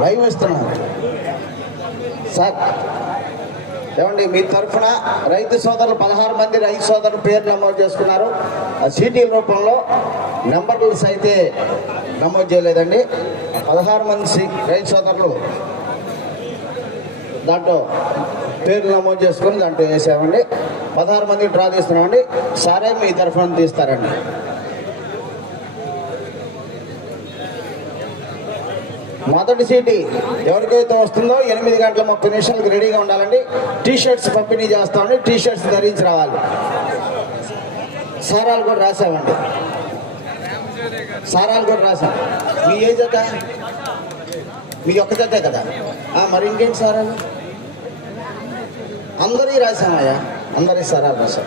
Live ఇస్తున్నాను sir ఏమండి మీ తరఫున రైతు సోదరులు పదహారు మంది రైతు సోదరులు పేరు నమోదు చేసుకున్నారు. ఆ సీటీ రూపంలో నెంబర్లు అయితే నమోదు చేయలేదండి. పదహారు మంది సి- రైతు సోదరులు దాంట్లో పేర్లు నమోదు చేసుకుని దాంట్లో వేసామండి. పదహారు మంది డ్రా తీస్తున్నామండి సారే మీ తరఫున తీస్తారండి. మొదటి సీటీ ఎవరికైతే వస్తుందో ఎనిమిది గంటల ముప్పై నిమిషాలకు రెడీగా ఉండాలండి. టీ షర్ట్స్ పంపిణీ చేస్తామండి. టీ షర్ట్స్ ధరించి రావాలి. సారాలు కూడా రాసామండి. సారాలు కూడా రాసాం. మీ ఏ జత? మీ ఒక్క జతే కదా? మరి ఇంకేంటి సారాలు? అందరి రాసామయ్యా. అందరి సారాలు రాశాం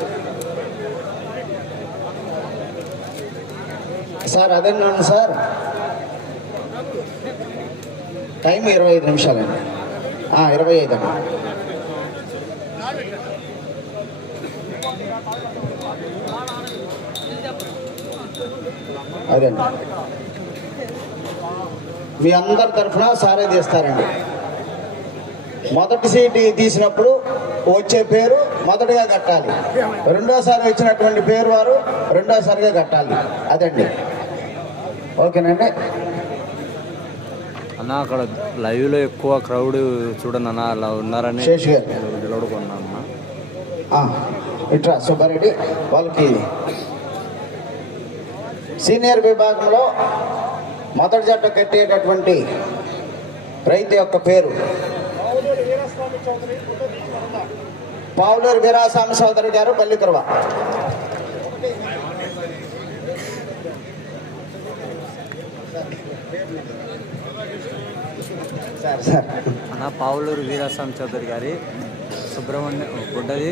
సార్ అదేనండి సార్. టైం ఇరవై ఐదు నిమిషాలండి ఇరవై ఐదు. అండి అదండి మీ అందరి తరఫున సారే తీస్తారండి. మొదటి సీట్ తీసినప్పుడు వచ్చే పేరు మొదటగా కట్టాలి. రెండోసారి వచ్చినటువంటి పేరు వారు రెండోసారిగా కట్టాలి. అదండి. ఓకేనండి. అన్న అక్కడ లైవ్లో ఎక్కువ క్రౌడ్ చూడండి అన్న అలా ఉన్నారని నిలబడుకున్నా అన్న ఇట్రా సుబ్బారెడ్డి వాళ్ళకి సీనియర్ విభాగంలో మొదటి జట్ట కట్టేటటువంటి రైతు యొక్క పేరు పావులూరు వీరాస్వామి సోదరు గారు బల్లికరువ. సార్ పావులూరు వీరాస్వామి చౌదరి గారి సుబ్రహ్మణ్య గుడ్డది.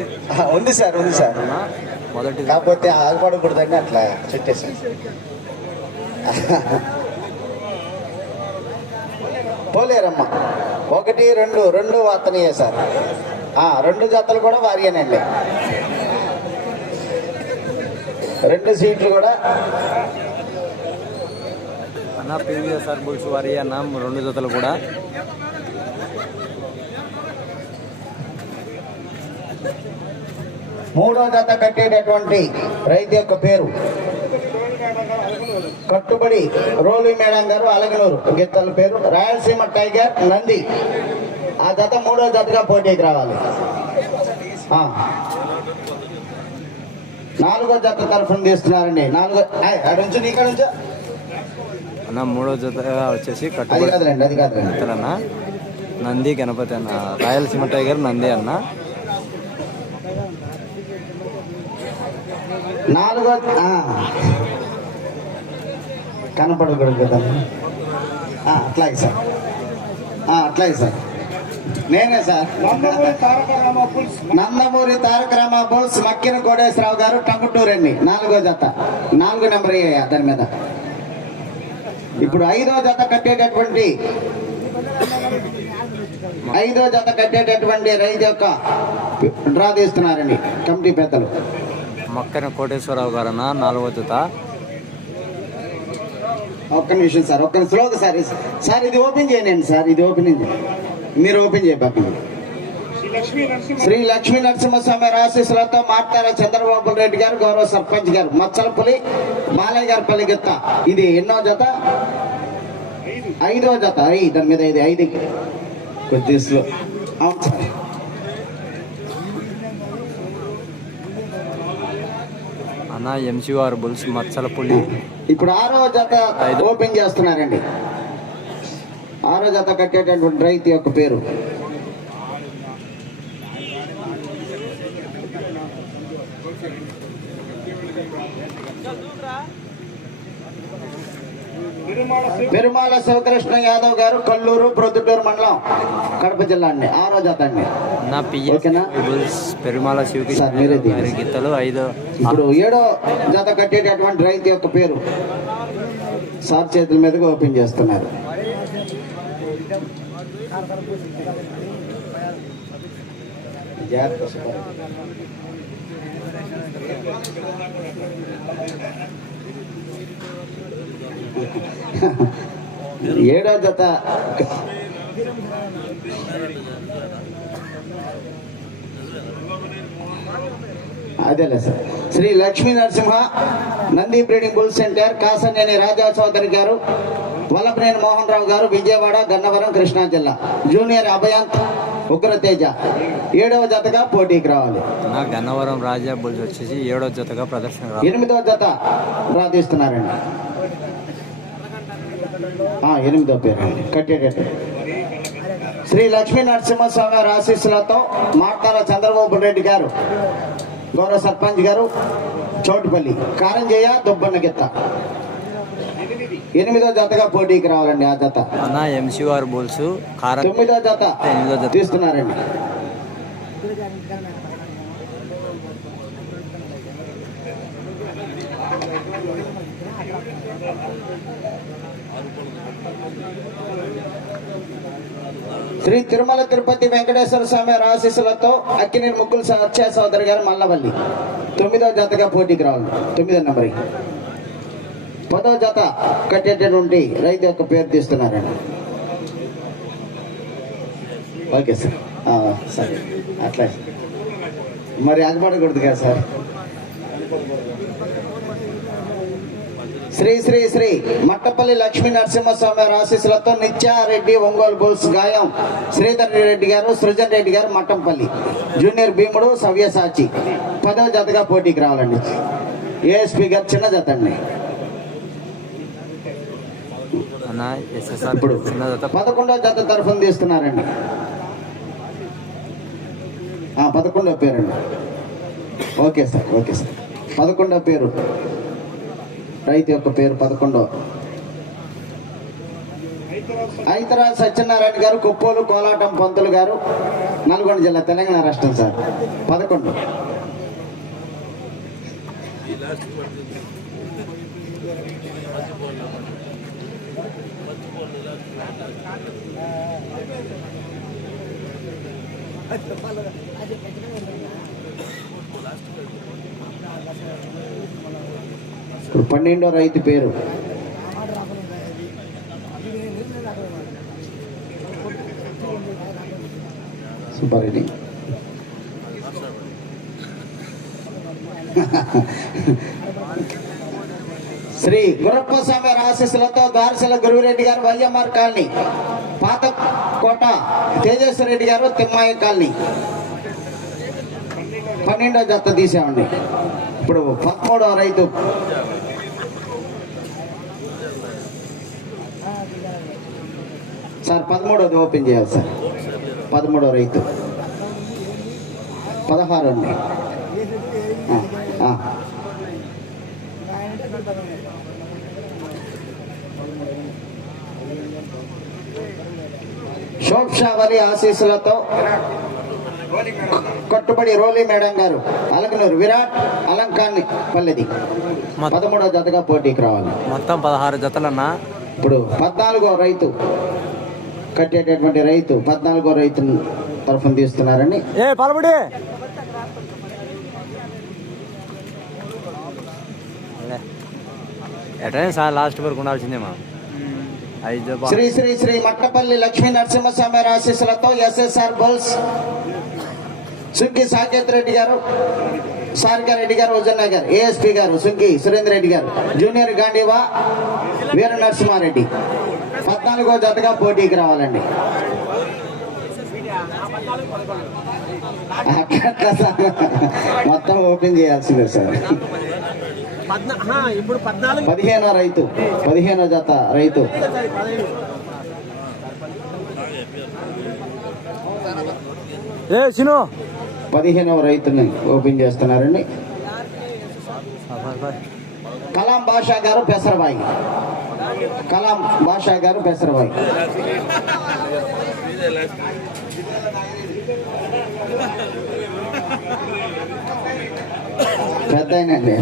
ఉంది సార్ ఉంది సార్. మొదటి కాకపోతే ఆగపడకూడదండి అట్లా చెట్టేసాను పోలేరమ్మ. ఒకటి రెండు రెండు అతనియే సార్. రెండు జతలు కూడా వారియేనండి. రెండు సీట్లు కూడా అన్న పివిఎస్ఆర్ బుల్స్ వారి అన్న రెండు జతలు కూడా. మూడో జత కట్టేటటువంటి రైతు యొక్క పేరు. కట్టుబడి రోలి మేడం గారు అలగనూరు గిత్తల పేరు. రాయలసీమ టైగర్ నంది. ఆ జత మూడో జతగా పోటీకి రావాలి. నాలుగో జత తరఫున తీస్తున్నారండి. నాలుగో ఆయ్, ఆడ ఉంచు అన్న మూడో జత వచ్చేసి కట్టుబడి అన్న నంది గణపతి అన్న రాయలసీమ టైగర్ నంది అన్న. నాలుగో ఆ. కనపడకూడదు కదా. అట్లాగే సార్. అట్లాగే సార్. నేనే సార్. నందమూరి తారక రామ బోల్స్. మక్కిన కోటేశ్వరరావు గారు టంగుటూరు అండి నాలుగో జత. నాలుగో నెంబర్ అయ్యాయి దాని మీద. ఇప్పుడు ఐదో జత కట్టేటటువంటి ఐదో జత కట్టేటటువంటి రైతు యొక్క డ్రా తీస్తున్నారండి కమిటీ పెద్దలు. మక్కన కోటేశ్వరరావు గారు అన్న నాలుగో జత. ఒక్క నిమిషం సార్ ఒక్క స్లోగా సార్ సార్ ఇది ఓపెన్ చేయండి సార్ ఇది ఓపెన్ మీరు ఓపెన్ చేయబాకండి శ్రీ లక్ష్మీ నరసింహస్వామి ఆశీస్సులతో మాట్లాడే చంద్రబాబు రెడ్డి గారు గౌరవ సర్పంచ్ గారు మచ్చలపల్లి బాలయ్య గారి పల్లి గిత్త. ఇది ఎన్నో జత? ఐదో జత. ఐ దాని మీద ఇది ఐదు. కొద్ది అవును సార్. అన్న ఎంసీఆర్ బుల్స్ మచ్చలపులి ఇప్పుడు ఆరో జత. ఓపెన్ చేస్తున్నారండి. ఆరో జత కట్టేటటువంటి రైతు యొక్క పేరు. పెరుమాళ శివకృష్ణ యాదవ్ గారు కల్లూరు ప్రొద్దుటూరు మండలం కడప జిల్లా అండి ఆరో జత అండి నా ఓకేనా? పెరుమాల శివకృష్ణ గీతలు ఐదో. ఇప్పుడు ఏడో జత కట్టేటటువంటి రైతు యొక్క పేరు సార్ చేతుల మీదుగా ఓపెన్ చేస్తున్నారు. జాగ్రత్త. ఏడో జత. అదేలే sir. Shri Lakshmi Narasimha Nandi breeding bull centre Kasaneni Raja Chowdary గారు వల్లభనేని మోహన్ రావు గారు విజయవాడ గన్నవరం కృష్ణా జిల్లా. జూనియర్ అభయాంత్ ఉగ్రతేజ. ఏడవ జతగా పోటీకి రావాలి. నా గన్నవరం రాజా బుల్స్ వచ్చేసి ఏడో జతగా ప్రదర్శన ఎనిమిదవ జత ప్రార్థిస్తున్నారండి. ఆ, ఎనిమిదవ పేరు. కట్టేటట్టు. శ్రీ లక్ష్మీ నరసింహస్వామి వారి ఆశీస్సులతో మార్తాల చంద్రబాబు రెడ్డి గారు గౌరవ సర్పంచ్ గారు చోటుపల్లి కారంజయ్య దుబ్బన్న గిత్త. ఎనిమిదో జతగా పోటీకి రావాలండి ఆ జత. ఎంసీఆర్ బుల్స్ తొమ్మిదో జత. ఎనిమిదో జత. తీస్తున్నారండి. శ్రీ తిరుమల తిరుపతి వెంకటేశ్వర స్వామి ఆశీస్సులతో అక్కినేని ముక్కులు సత్య సోదరి గారు మల్లవల్లి. తొమ్మిదో జతగా పోటీకి రావాలి. తొమ్మిదో నెంబర్. పదో జత కట్టేటటువంటి రైతు యొక్క పేరు తీస్తున్నారండి. Okay sir. సరే. అట్లా. మరి అగపడకూడదు కదా సార్. శ్రీ శ్రీ శ్రీ మట్టపల్లి లక్ష్మీ నరసింహస్వామి ఆశీస్సులతో నిత్యారెడ్డి ఒంగోలు బుల్స్ గాయం శ్రీధర్ రెడ్డి గారు సృజన్ రెడ్డి గారు మట్టంపల్లి. జూనియర్ భీముడు సవ్యసాచి పదవ జతగా పోటీకి రావాలండి. ఏఎస్పి గారు చిన్న జత అండి. ఇప్పుడు పదకొండవ జత తరఫున తీస్తున్నారండి. పదకొండవ పేరండి ఓకే సార్ ఓకే సార్. పదకొండవ పేరు. రైతు యొక్క పేరు పదకొండో. హైదరాబాద్ సత్యనారాయణ గారు కుప్పోలు కోలాటం పంతులు గారు నల్గొండ జిల్లా తెలంగాణ రాష్ట్రం సార్. పదకొండు. ఇప్పుడు పన్నెండో రైతు పేరు. సుబ్బారెడ్డి శ్రీ గురప్ప స్వామి ఆశీస్సులతో దార్శల గురువిరెడ్డి గారు వైఎంఆర్ కాలనీ పాత కోట తేజస్వర రెడ్డి గారు తిమ్మాయి కాలనీ. పన్నెండో జత తీసామండి ఇప్పుడు పదమూడవ రైతు సార్ పదమూడవది ఓపెన్ చేయాలి సార్. పదమూడవ రైతు. పదహారు అండి ఆ, ఆ. షోప్ షా వలి ఆశీస్సులతో కట్టుబడి రోలీ మేడం గారు అలంకనూరు విరాట్ అలంకాన్ని పల్లెది. పదమూడవ జతగా పోటీకి రావాలి. మొత్తం పదహారు జతలన్న. ఇప్పుడు పద్నాలుగో రైతు. కట్టేటటువంటి రైతు పద్నాలుగో రైతు తరఫున తీస్తున్నారని. ఏ పలబడి ఎటైనా సార్ లాస్ట్ వరకు ఉండాల్సిందే మా శ్రీ శ్రీ శ్రీ మట్టపల్లి లక్ష్మీ నరసింహస్వామి ఆశీస్సులతో ఎస్ఎస్ఆర్ బుల్స్. సుంకి సాకేత్ రెడ్డి గారు సారికా రెడ్డి గారు ఉజన్న గారు ఏఎస్పి గారు సుంకి సురేందర్ రెడ్డి గారు జూనియర్ గాంధీవా వీర నరసింహారెడ్డి. పద్నాలుగో జతగా పోటీకి రావాలండి. అట్లా అట్లా సార్. మొత్తం ఓపెన్ చేయాల్సిందే సార్. ఇప్పుడు పదిహేనో రైతు పదిహేనో జత రైతు. పదిహేనవ రైతుని ఓపెన్ చేస్తున్నారండి. కలాం బాషా గారు పెసరబాయి. కలాం బాషా గారు పెసరబాయి పెద్ద అయినండి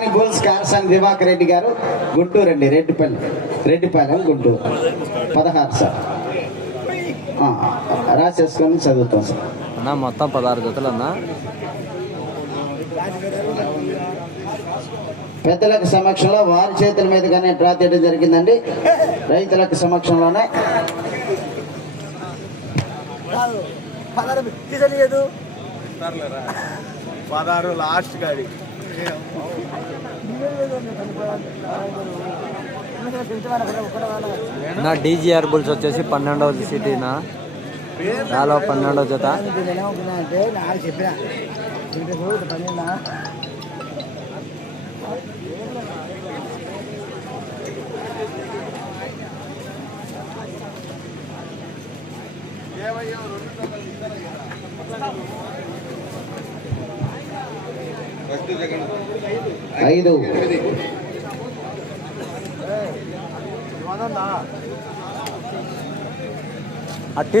ఆ, కారసాని బుల్స్ కారసాని దివాకర్ రెడ్డి గారు గుంటూరు అండి రెడ్డిపల్లి రెడ్డిపాలెం గుంటూరు. పదహారు సార్. ఆ, రాసేసుకొని చదువుతాం సార్. అన్న మొత్తం పదహారు జతలు అన్న? పెద్దలకు సమక్షంలో వారి చేతుల మీదుగానే డ్రా చేయడం జరిగిందండి. రైతులకు సమక్షంలోనే. పదహారు లాస్ట్ గాడి. నా డీజీఆర్ బుల్స్ వచ్చేసి పన్నెండవ సిటీనా? నాలో పన్నెండవ జత. ఐదు. అట్టి